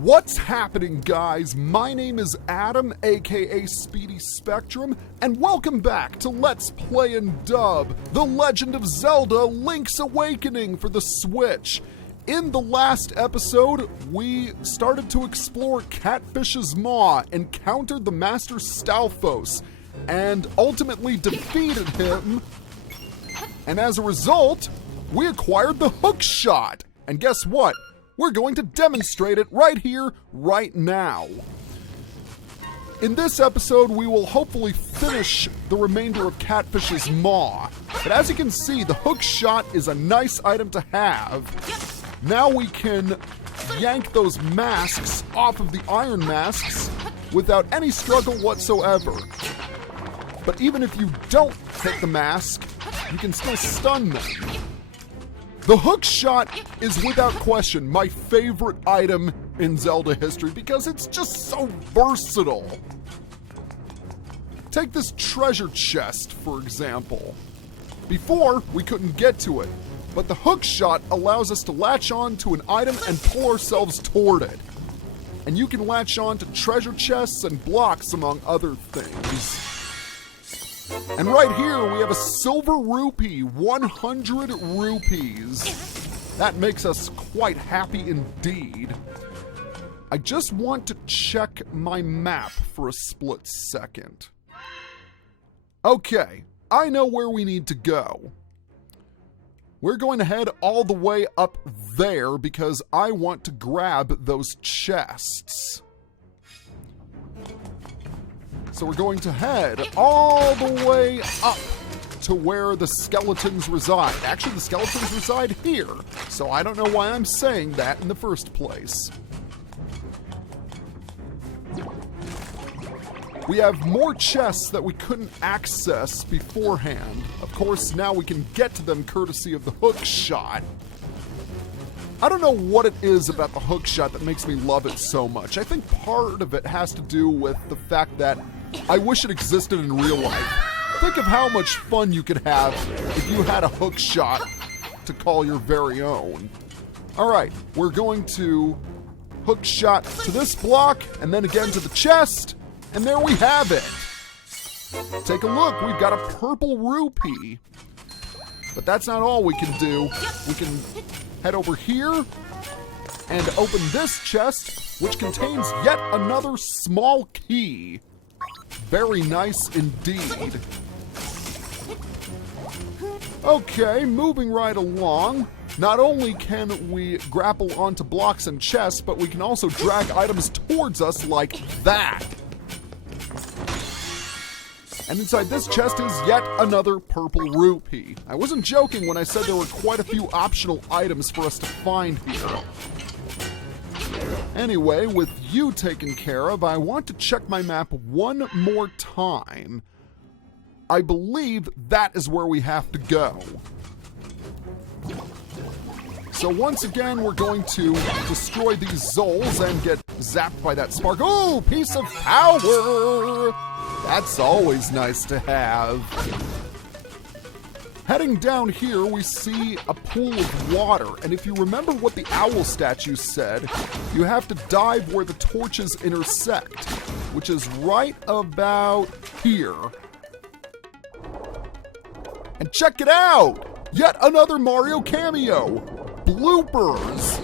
What's happening, guys? My name is Adam, aka Speedy Spectrum, and welcome back to Let's Play and Dub, The Legend of Zelda Link's Awakening for the Switch. In the last episode, we started to explore Catfish's Maw, encountered the Master Stalfos, and ultimately defeated him. And as a result, we acquired the Hookshot. And guess what? We're going to demonstrate it right here, right now. In this episode, we will hopefully finish the remainder of Catfish's Maw. But as you can see, the Hookshot is a nice item to have. Now we can yank those masks off of the iron masks without any struggle whatsoever. But even if you don't hit the mask, you can still stun them. The Hookshot is without question my favorite item in Zelda history because it's just so versatile. Take this treasure chest, for example. Before, we couldn't get to it, but the Hookshot allows us to latch on to an item and pull ourselves toward it. And you can latch on to treasure chests and blocks, among other things. And right here, we have a silver rupee, 100 rupees. That makes us quite happy indeed. I just want to check my map for a split second. Okay, I know where we need to go. We're going to head all the way up there because I want to grab those chests. So we're going to head all the way up to where the skeletons reside. Actually, the skeletons reside here, so I don't know why I'm saying that in the first place. We have more chests that we couldn't access beforehand. Of course, now we can get to them courtesy of the Hookshot. I don't know what it is about the Hookshot that makes me love it so much. I think part of it has to do with the fact that I wish it existed in real life. Think of how much fun you could have if you had a Hookshot to call your very own. Alright, we're going to Hookshot to this block, and then again to the chest, and there we have it. Take a look, we've got a purple rupee. But that's not all we can do. We can head over here and open this chest, which contains yet another small key. Very nice indeed. Okay, moving right along. Not only can we grapple onto blocks and chests, but we can also drag items towards us like that. And inside this chest is yet another purple rupee. I wasn't joking when I said there were quite a few optional items for us to find here. Anyway, with you taken care of, I want to check my map one more time. I believe that is where we have to go. So once again, we're going to destroy these Zols and get zapped by that spark. Oh, piece of power! That's always nice to have. Heading down here, we see a pool of water, and if you remember what the owl statue said, you have to dive where the torches intersect, which is right about here. And check it out! Yet another Mario cameo! Bloopers!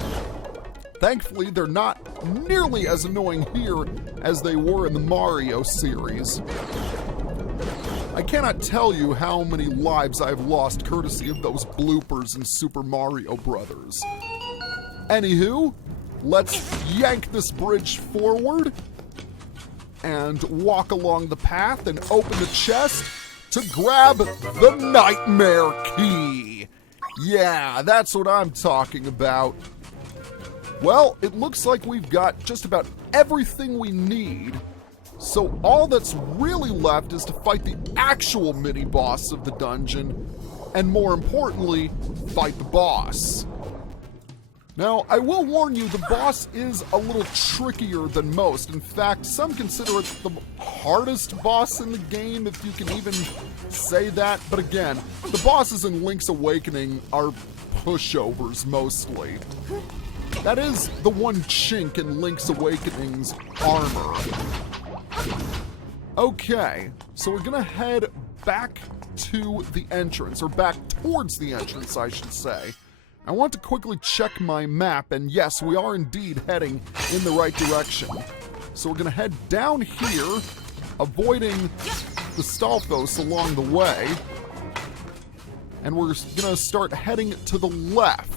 Thankfully, they're not nearly as annoying here as they were in the Mario series. I cannot tell you how many lives I've lost courtesy of those bloopers in Super Mario Brothers. Anywho, let's yank this bridge forward and walk along the path and open the chest to grab the Nightmare Key. Yeah, that's what I'm talking about. Well, it looks like we've got just about everything we need. So all that's really left is to fight the actual mini-boss of the dungeon, and more importantly, fight the boss. Now, I will warn you, the boss is a little trickier than most. In fact, some consider it the hardest boss in the game, if you can even say that. But again, the bosses in Link's Awakening are pushovers mostly. That is the one chink in Link's Awakening's armor. Okay, so we're gonna head back to the entrance, or back towards the entrance, I should say. I want to quickly check my map, and yes, we are indeed heading in the right direction. So we're gonna head down here, avoiding the Stalfos along the way, and we're gonna start heading to the left.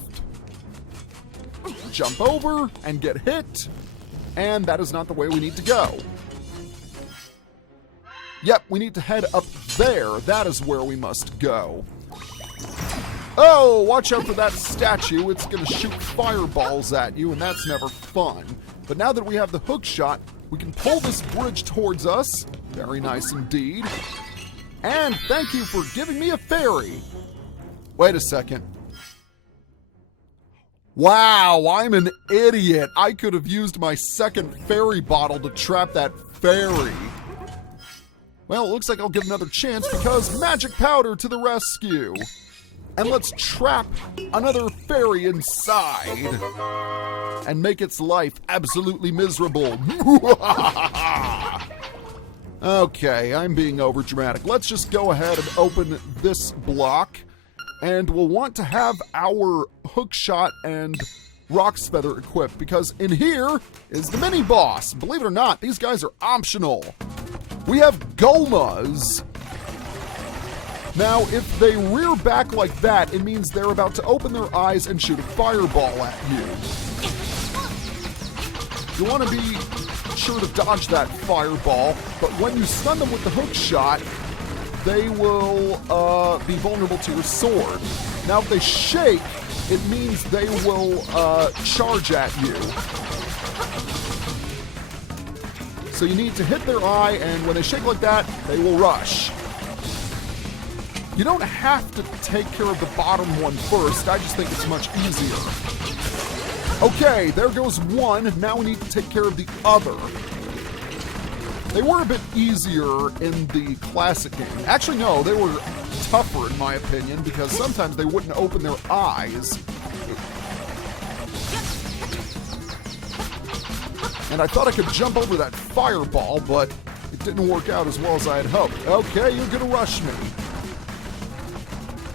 Jump over and get hit, and that is not the way we need to go. Yep, we need to head up there. That is where we must go. Oh, watch out for that statue. It's going to shoot fireballs at you, and that's never fun. But now that we have the Hookshot, we can pull this bridge towards us. Very nice indeed. And thank you for giving me a fairy. Wait a second. Wow, I'm an idiot. I could have used my second fairy bottle to trap that fairy. Well, it looks like I'll give another chance because magic powder to the rescue. And let's trap another fairy inside and make its life absolutely miserable. Okay, I'm being overdramatic. Let's just go ahead and open this block, and we'll want to have our Hookshot and Rock's Feather equipped because in here is the mini boss. Believe it or not, these guys are optional. We have Gomas. Now, if they rear back like that, it means they're about to open their eyes and shoot a fireball at you. You want to be sure to dodge that fireball, but when you stun them with the Hookshot, they will be vulnerable to your sword. Now, if they shake, it means they will charge at you. So you need to hit their eye, and when they shake like that, they will rush. You don't have to take care of the bottom one first. I just think it's much easier. Okay, there goes one. Now we need to take care of the other. They were a bit easier in the classic game. Actually, no, they were tougher in my opinion because sometimes they wouldn't open their eyes. And I thought I could jump over that fireball, but it didn't work out as well as I had hoped. Okay, you're gonna rush me.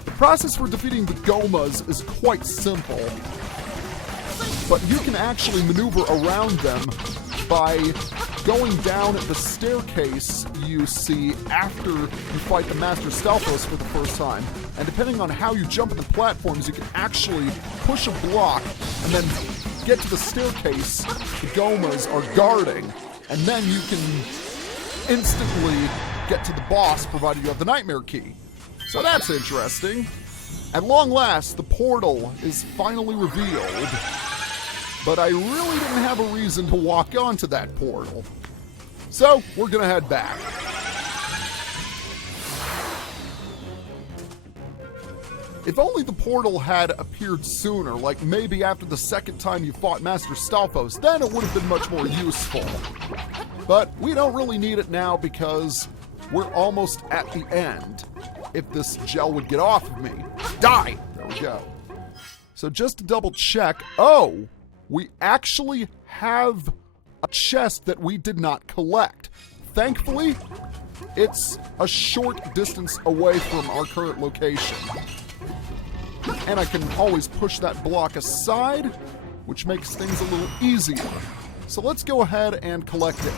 The process for defeating the Gomas is quite simple, but you can actually maneuver around them by going down the staircase you see after you fight the Master Stalfos for the first time. And depending on how you jump in the platforms, you can actually push a block and then get to the staircase the Gomas are guarding, and then you can instantly get to the boss provided you have the Nightmare Key. So that's interesting. At long last, the portal is finally revealed, but I really didn't have a reason to walk onto that portal. So we're gonna head back. If only the portal had appeared sooner, like maybe after the second time you fought Master Stalfos, then it would have been much more useful. But we don't really need it now because we're almost at the end. If this gel would get off of me. Die! There we go. So just to double check, oh, we actually have a chest that we did not collect. Thankfully, it's a short distance away from our current location. And I can always push that block aside, which makes things a little easier. So let's go ahead and collect it.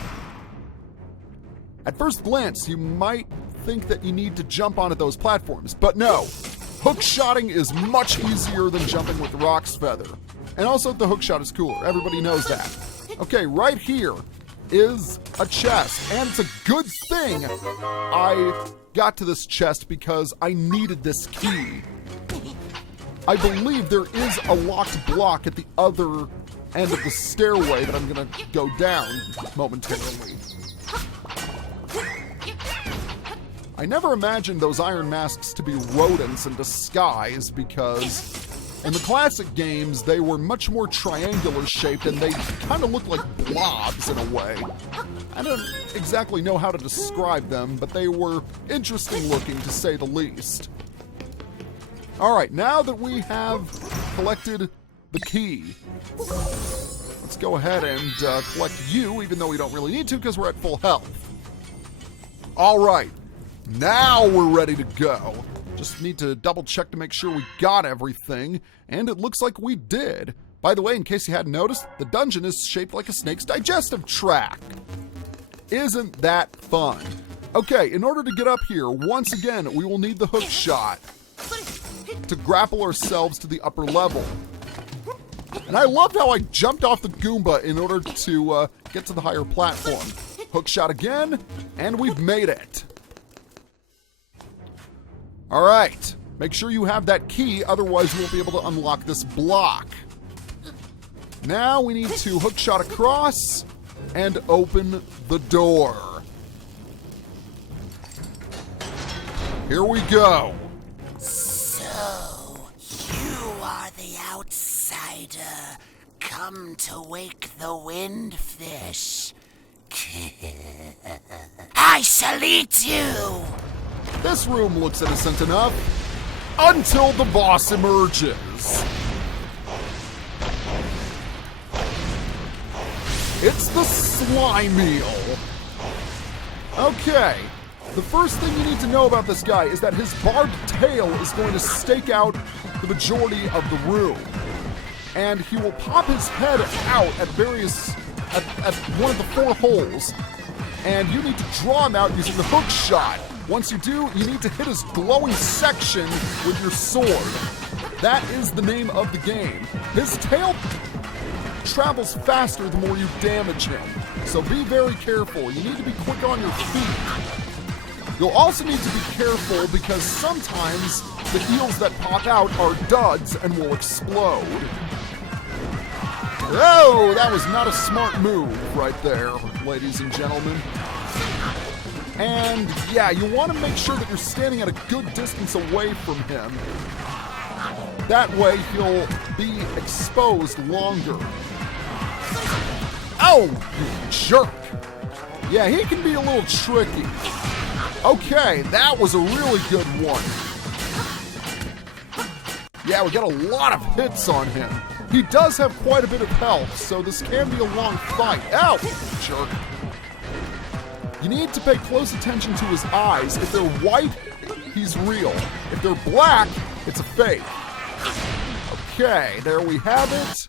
At first glance, you might think that you need to jump onto those platforms, but no. Hookshotting is much easier than jumping with the Rock's Feather. And also, the Hookshot is cooler. Everybody knows that. Okay, right here is a chest, and it's a good thing I got to this chest because I needed this key. I believe there is a locked block at the other end of the stairway that I'm gonna go down momentarily. I never imagined those iron masks to be rodents in disguise because in the classic games they were much more triangular shaped and they kind of looked like blobs in a way. I don't exactly know how to describe them, but they were interesting looking to say the least. Alright, now that we have collected the key. Let's go ahead and collect you, even though we don't really need to because we're at full health. All right, now we're ready to go. Just need to double check to make sure we got everything, and it looks like we did. By the way, in case you hadn't noticed, the dungeon is shaped like a snake's digestive tract. Isn't that fun? Okay, in order to get up here, once again, we will need the Hookshot to grapple ourselves to the upper level. And I loved how I jumped off the Goomba in order to get to the higher platform. Hookshot again, and we've made it. All right, make sure you have that key, otherwise you won't be able to unlock this block. Now we need to Hookshot across and open the door. Here we go. So, you are the outsider, come to wake the windfish. I shall eat you! This room looks innocent enough until the boss emerges. It's the Slime Eel. Okay, the first thing you need to know about this guy is that his barbed tail is going to stake out the majority of the room. And he will pop his head out at at one of the 4 holes. And you need to draw him out using the Hookshot. Once you do, you need to hit his glowing section with your sword. That is the name of the game. His tail travels faster the more you damage him, so be very careful. You need to be quick on your feet. You'll also need to be careful because sometimes the eels that pop out are duds and will explode. Oh, that was not a smart move right there, ladies and gentlemen. And yeah, you want to make sure that you're standing at a good distance away from him. That way he'll be exposed longer. Oh, you jerk. Yeah, he can be a little tricky. Okay, that was a really good one. Yeah, we got a lot of hits on him. He does have quite a bit of health, so this can be a long fight. Ow, jerk. You need to pay close attention to his eyes. If they're white, he's real. If they're black, it's a fake. Okay, there we have it.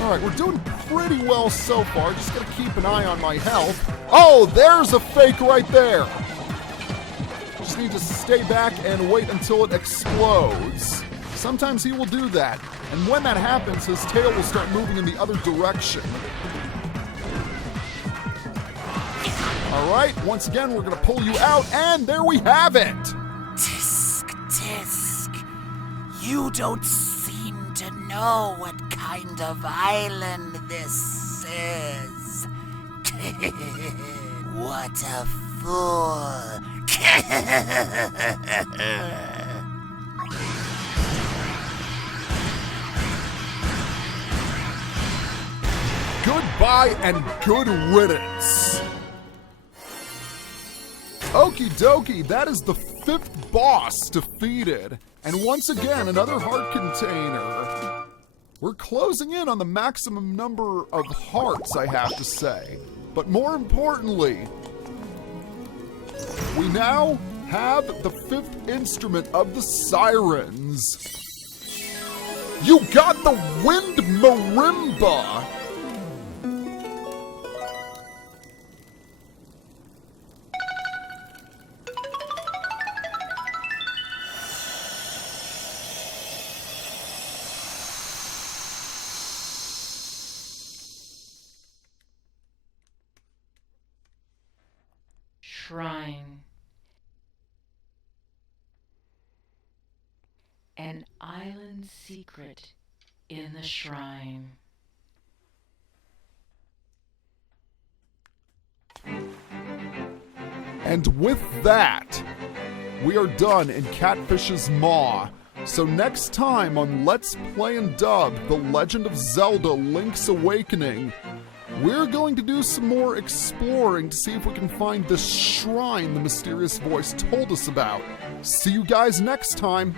All right, we're doing pretty well so far. Just gotta keep an eye on my health. Oh, there's a fake right there. Just need to stay back and wait until it explodes. Sometimes he will do that. And when that happens, his tail will start moving in the other direction. All right, once again, we're gonna pull you out, and there we have it. Tisk, tisk. You don't seem to know what kind of island this is. What a fool. Goodbye and good riddance. Okie dokie, that is the 5th boss defeated. And once again, another heart container. We're closing in on the maximum number of hearts, I have to say. But more importantly, we now have the 5th instrument of the sirens. You got the wind marimba! Shrine. An island secret in the shrine. And with that, we are done in Catfish's Maw. So next time on Let's Play and Dub, The Legend of Zelda Link's Awakening, we're going to do some more exploring to see if we can find this shrine the mysterious voice told us about. See you guys next time.